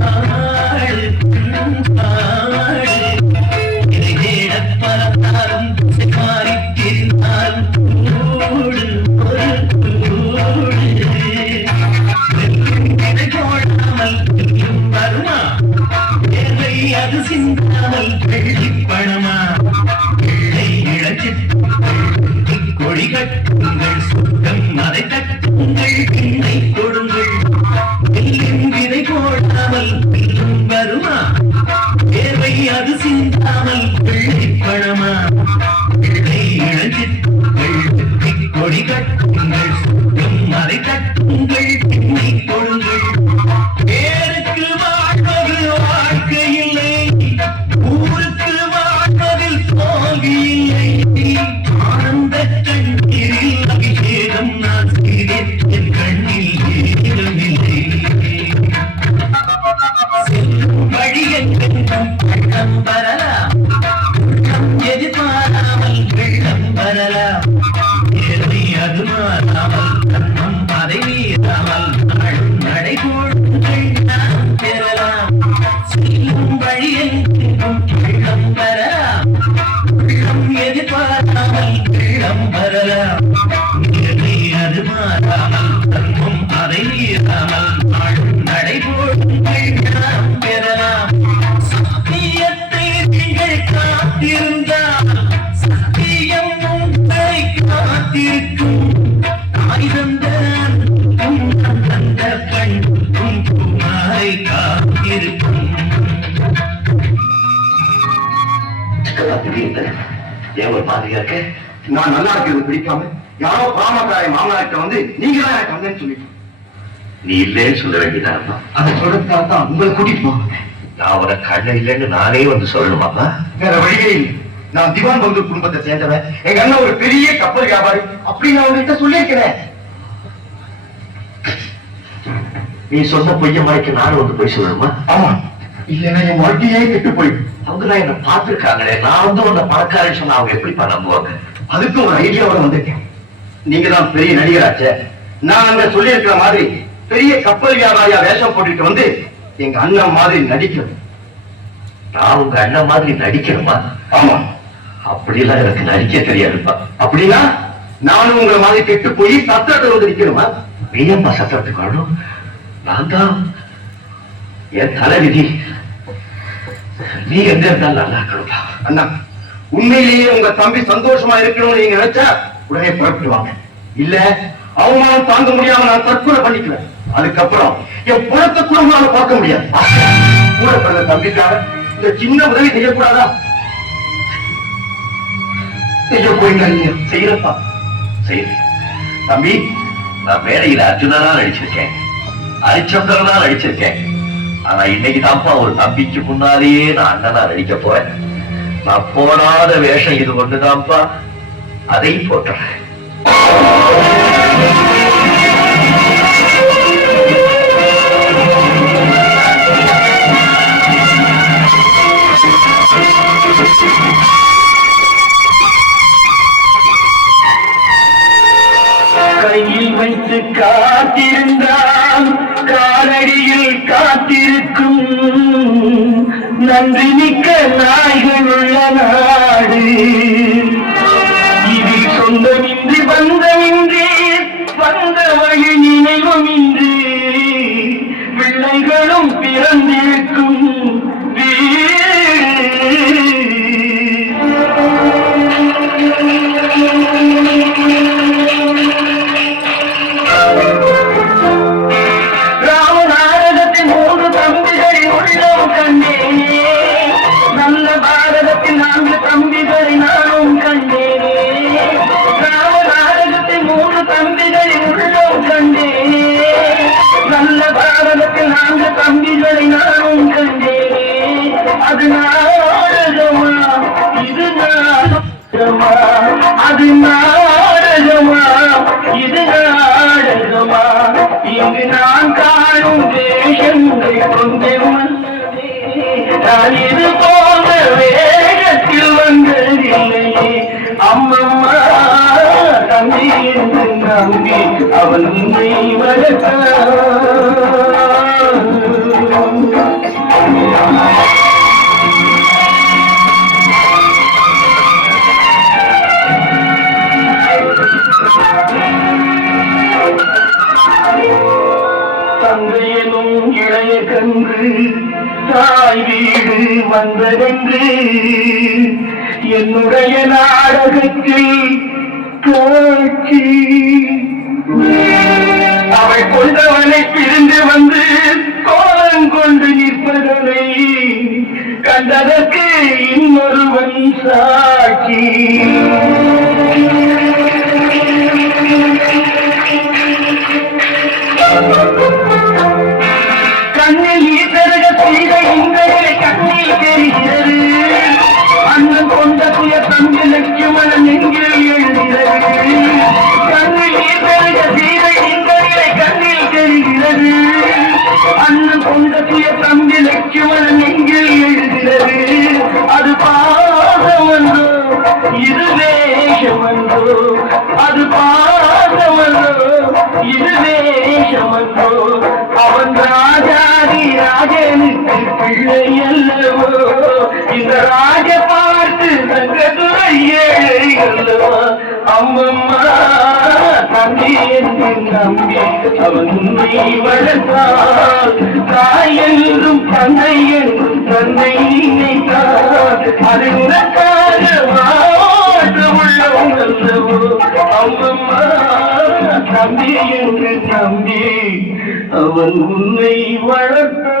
Uh-huh. ஏழ்மை அது மாறாமல் கண்ணம் அதை மீறாமல் நடைபோடுங்கள் ஏன் ஒரு மாதிரியா இருக்க? நான் நல்லா இருக்கிறது பிடிக்காம யாரோ பாமகாய மாமனார்ட்ட வந்து நீங்க தான் எனக்கு வந்தேன்னு சொல்லிட்டு. நீ இல்லேன்னு சொல்ல வேண்டியதானப்பா அதை சொல்றதுக்காக தான் உங்களை கூட்டிட்டு போவாங்க நான் அவரை கண்ண இல்லைன்னு நானே வந்து சொல்லணுமாப்பா வேற வழியே இல்லை. நான் திவான் பந்து குடும்பத்தை சேர்ந்தவன். எங்க அண்ணன் ஒரு பெரிய கப்பல் வியாபாரி. அப்படி நான் உங்ககிட்ட சொல்லியிருக்கிறேன். நீ சொன்ன பொய்ய மறைக்க நானும் வந்து போய் சொல்லணுமா? ஆமா. இல்லைன்னா என் வாழ்க்கையே கெட்டு போயிடும். அவங்க தான் என்ன பார்த்திருக்காங்களே நான் வந்து உன்னை பணக்காரன்னு சொன்னா அவங்க எப்படிப்பா நம்புவாங்க அதுக்கு ஒரு ஐடியாவோட வந்திருக்கேன். நீங்க தான் பெரிய நடிகராச்சே. நான் அங்க சொல்லியிருக்கிற மாதிரி பெரிய கப்பல் வியாபாரியா வேஷம் போட்டுட்டு வந்து எங்க அண்ணன் மாதிரி நடிக்கணும் நான் உங்க அண்ணன் மாதிரி நடிக்கணுமா ஆமா. அப்படியெல்லாம் எனக்கு நடிக்க தெரியாதுப்பா. அப்படின்னா நானும் உங்களை மாதிரி கெட்டு போய் சத்தத்தை வந்து நிக்கணுமா நீ ஏன்பா சத்திரத்துக்கு வரணும்? நான் தான் என் தலைவிதி நீ எங்க இருந்தாலும் நல்லா இருக்கணும்ப்பா அண்ணா உண்மையிலேயே உங்க தம்பி சந்தோஷமா இருக்கணும்னு நீங்க நினைச்சா உடனே புறப்படுவாங்க. இல்ல அவமானம் தாங்க முடியாம நான் தற்கொலை பண்ணிக்குவேன். அதுக்கப்புறம் என் புறத்தை கூட உங்களால பார்க்க முடியாது. கூட பிறந்த தம்பிக்காக இந்த சின்ன உதவி செய்யக்கூடாதா? செய்ய போயிருங்க செய்யறப்பா. செய்யறேன் தம்பி நான் மேடையில அர்ஜுனனா நடிச்சிருக்கேன். ஹரிச்சந்திரனா நடிச்சிருக்கேன். ஆனா இன்னைக்கு தான்ப்பா ஒரு தம்பிக்கு முன்னாலேயே நான் அண்ணனா நடிக்க போறேன். நான் போடாத வேஷம் இது ஒண்ணுதான்ப்பா. அதை போட்டுறேன். கையில் வைத்து காத்திருந்தார் நன்றி மிக்க நான் அது நாடகமா? இது நாடகமா? இங்கு நான் காணும் வேஷங்கள் கொஞ்சம் நான் இது போன்ற வேகத்தில் வந்ததில்லையே. அம்மம்மா தம்பி என்று நம்பி அவன் உன்னை வளர்த்தான் தங்கையனும் இளைய கன்று தாய் வீடு வந்ததென்று என்னுடைய நாடகத்தில் காட்சி இது வேஷமன்றோ அது பாசமன்றோ? இது வேஷமன்றோ அவன் ராஜாதி ராஜனுக்கு பிள்ளை அல்லவோ இந்த ராஜ பார்த்து தங்கத்துறை ஏழை அல்லவா அம்மம்மா தம்பி என்று நம்பி அவன் உன்னை வளர்த்தால் தாய் என்றும் தந்தை என்றும் தன்னை நினைத்தார் அது உனக்காக தம்பி என்று தம்பி அவன் உன்னை வளர்த்த